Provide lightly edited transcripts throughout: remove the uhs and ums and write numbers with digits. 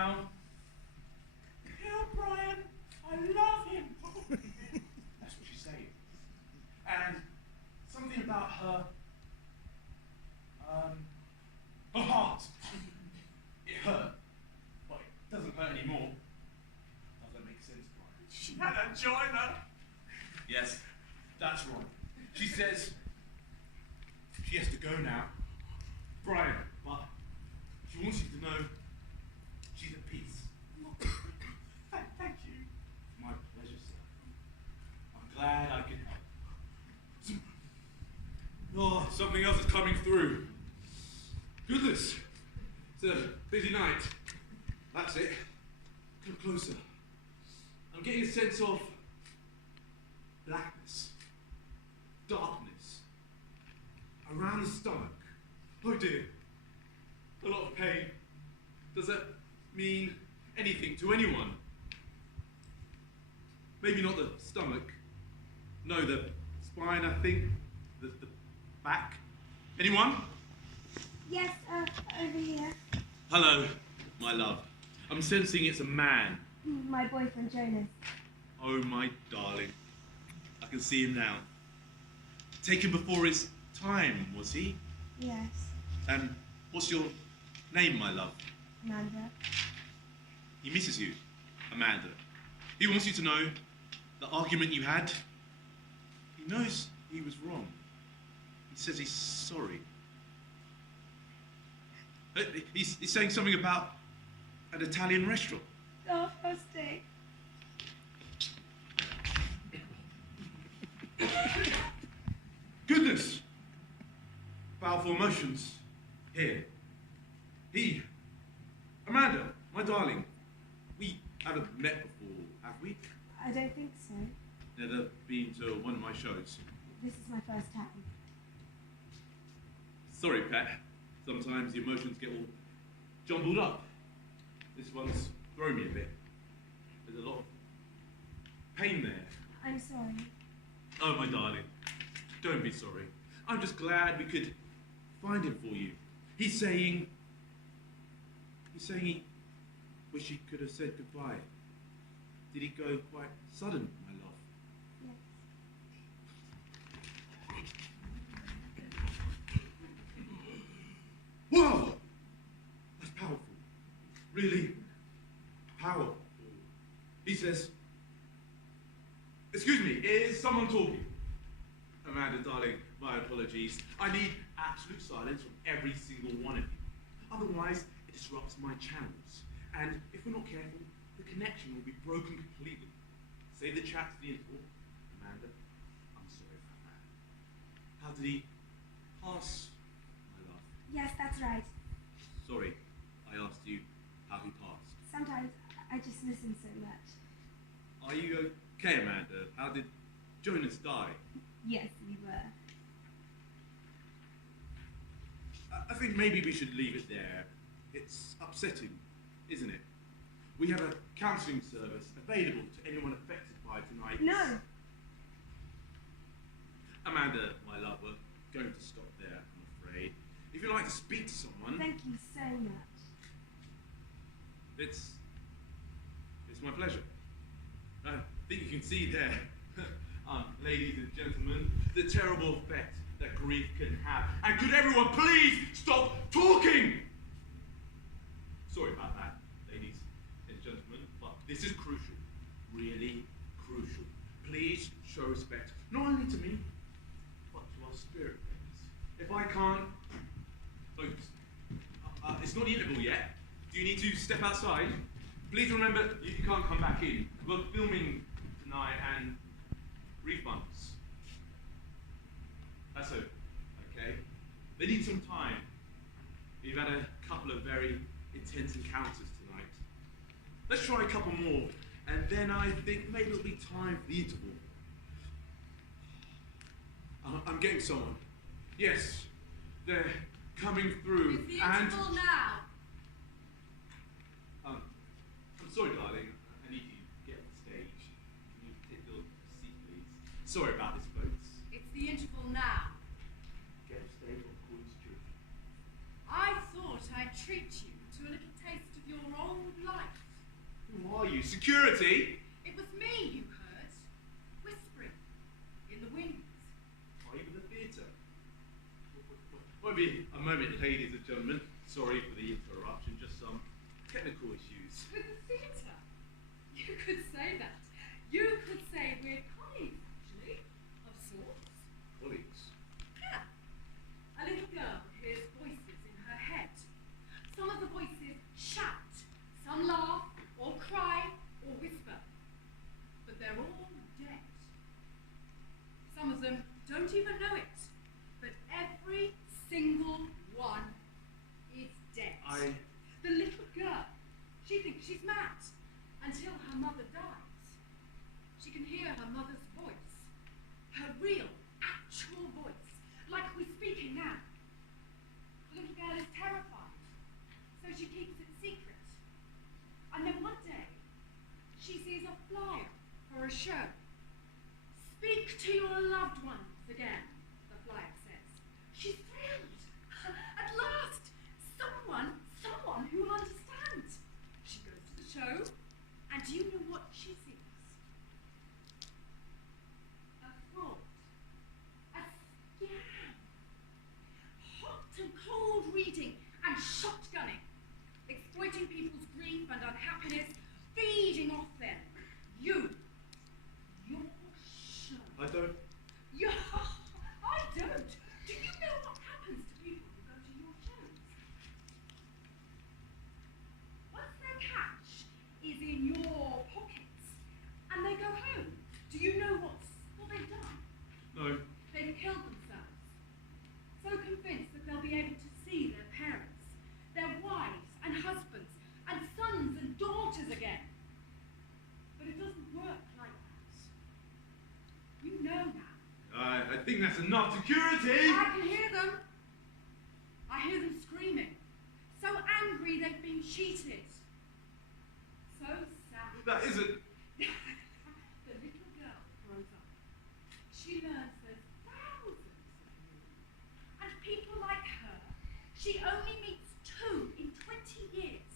now. Yeah, Brian, I love him. That's what she's saying. And something about her heart. It hurt, but it doesn't hurt anymore. Does that make sense, Brian? She had angina. Yes, that's right. She says she has to go now, Brian, but she wants you to know she's at peace. Thank you. My pleasure, sir. I'm glad I could help. Oh, something else is coming through. Goodness, it's a busy night. That's it. Come closer. I'm getting a sense of blackness, darkness, around the stomach. Oh dear, a lot of pain. Does that mean anything to anyone? Maybe not the stomach. No, the spine, I think. The back. Anyone? Yes, over here. Hello, my love. I'm sensing it's a man. My boyfriend, Jonas. Oh, my darling. I can see him now. Taken before his time, was he? Yes. And what's your name, my love? Amanda. He misses you, Amanda. He wants you to know the argument you had. He knows he was wrong. He says he's sorry. He's saying something about an Italian restaurant. Oh, first day. Goodness! Powerful emotions here. Amanda, my darling, we haven't met before, have we? I don't think so. Never been to one of my shows. This is my first time. Sorry, Pat. Sometimes the emotions get all jumbled up. This one's thrown me a bit. There's a lot of pain there. I'm sorry. Oh, my darling, don't be sorry. I'm just glad we could find him for you. He's saying he wish he could have said goodbye. Did he go quite sudden, my love? Yes. Whoa! That's powerful. Really powerful. He says, excuse me, is someone talking? Amanda, darling, my apologies. I need absolute silence from every single one of you. Otherwise, it disrupts my channels. And if we're not careful, the connection will be broken completely. Save the chat to the interval. Amanda, I'm sorry about that. How did he pass, my love? Yes, that's right. Sorry, I asked you how he passed. Sometimes I just listen so much. Are you okay, Amanda? How did Jonas die? Yes, we were. I think maybe we should leave it there. It's upsetting, isn't it? We have a counselling service available to anyone affected by tonight. No. Amanda, my love, we're going to stop there, I'm afraid. If you'd like to speak to someone... Thank you so much. It's my pleasure. I think you can see there, ladies and gentlemen, the terrible effect that grief can have. And could everyone please stop talking? Sorry about that, ladies and gentlemen, but this is crucial, really crucial. Please show respect, not only to me, but to our spirit bearers. If I can't, it's not the interval yet. Do you need to step outside? Please remember, you can't come back in. We're filming tonight and refunds. That's okay. They need some time. We've had a couple of very intense encounters tonight. Let's try a couple more, and then I think maybe it'll be time for the interval. I'm getting someone. Yes, they're coming through. It's the interval now. I'm sorry, darling. I need you to get on stage. Can you take your seat, please? Sorry about this, folks. It's the interval now. Get on stage or call the truth. I thought I'd treat you to a little taste of your old life. are you? Security? It was me you heard, whispering in the wings. Are you in the theatre? Won't be a moment, ladies and gentlemen. Sorry for the interruption, just some technical issues. With the theatre? You could say that. You could say we're colleagues, actually, of sorts. Colleagues? Yeah. A little girl hears voices in her head. Some of the voices shout, some laugh, or cry, or whisper. But they're all dead. Some of them don't even know it. But every single one is dead. The little girl, she thinks she's mad until her mother dies. She can hear her mother's voice, her real, actual voice, like we're speaking now. The little girl is terrified, so she keeps it secret. And then one day, she sees a flyer for a show. Speak to your loved ones again, the flyer says. She's thrilled. At last, someone who will understand. She goes to the show, and do you know what she sees? A fraud. A scam. Hot and cold reading and shotgunning. Exploiting people's grief and unhappiness, feeding off them. Your show. I don't. I don't. Do you know what happens to people who go to your shows? Once their cash is in your pockets and they go home, do you know what they've done? No. They've killed themselves. So convinced that they'll be able to see their parents, their wives and husbands and sons and daughters again. But it doesn't work like that. You know now. I think that's enough. Security! I can hear them. I hear them screaming. So angry they've been cheated. So sad. That isn't. The little girl grows up. She learns there's thousands of you. And people like her, she only meets 2 in 20 years.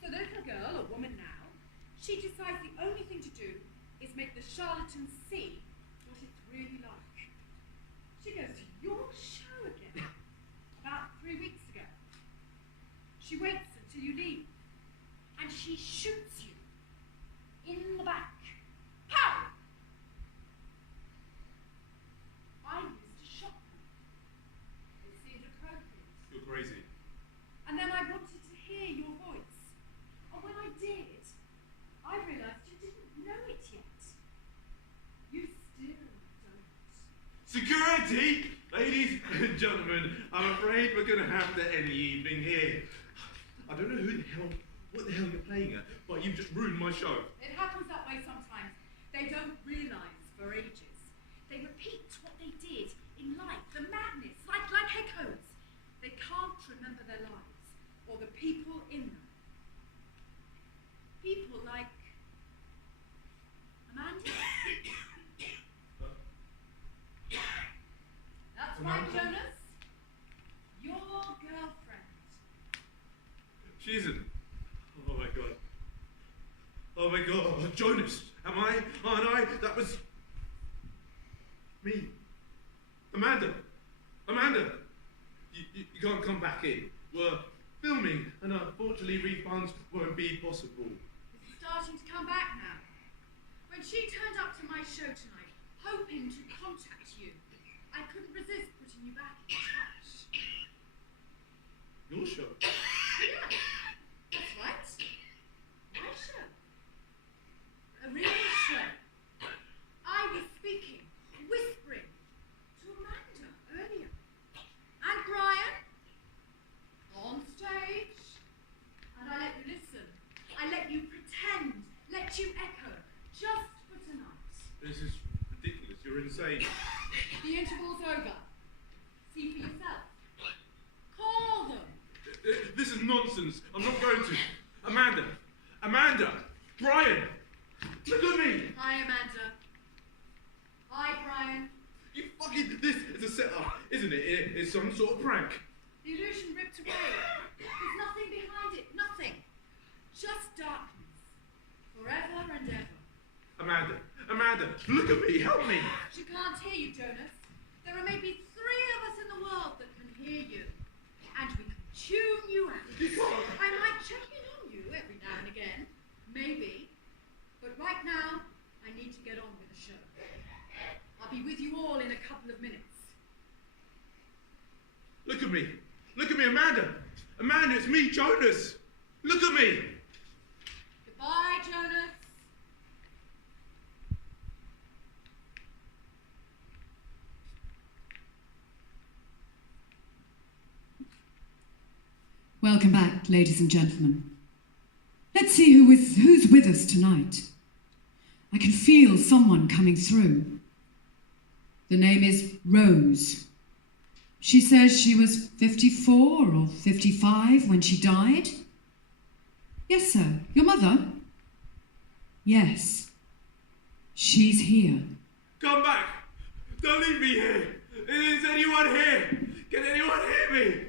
So the little girl, a woman now, she decides the only thing to do is make the charlatans see what it's really like. She goes to your show again, about 3 weeks ago. She waits until you leave, and she shoots you in the back. Pow! I used to shot them. It seemed appropriate. You're crazy. And then I wanted to hear your voice. And when I did, I realised you didn't know it yet. You still don't. Security! Ladies and gentlemen, I'm afraid we're going to have to end the evening here. I don't know what the hell you're playing at, but you've just ruined my show. It happens that way sometimes. They don't realise for ages. They repeat what they did in life, the madness, like echoes. They can't remember their lives or the people in them. People like Amanda. That's right, Jonas. Your girlfriend. She isn't. Oh my god. Oh my god. Jonas. Am I? Aren't I? That was me. Amanda. You can't come back in. We're filming, and unfortunately refunds won't be possible. It's starting to come back now. When she turned up to my show tonight, hoping to contact you, I couldn't resist putting you back in touch. Your show? Yeah, that's right. My show. A real show. I was speaking, whispering to Amanda earlier. And Brian, on stage. And I let you listen. I let you pretend, let you echo, just for tonight. This is ridiculous. You're insane. The interval's over. See for yourself. Call them. This is nonsense. I'm not going to. Amanda! Brian! Look at me! Hi, Amanda. Hi, Brian. You fucking... This is a setup, isn't it? It's some sort of prank. The illusion ripped away. There's nothing behind it. Nothing. Just darkness. forever and ever. Amanda, Amanda, look at me, help me. She can't hear you, Jonas. There are maybe 3 of us in the world that can hear you. And we can tune you out. You can't. I might check in on you every now and again. Maybe. But right now, I need to get on with the show. I'll be with you all in a couple of minutes. Look at me. Look at me, Amanda. Amanda, it's me, Jonas. Look at me. Goodbye, Jonas. Welcome back, ladies and gentlemen. Let's see who's with us tonight. I can feel someone coming through. The name is Rose. She says she was 54 or 55 when she died. Yes, sir. Your mother? Yes. She's here. Come back. Don't leave me here. Is anyone here? Can anyone hear me?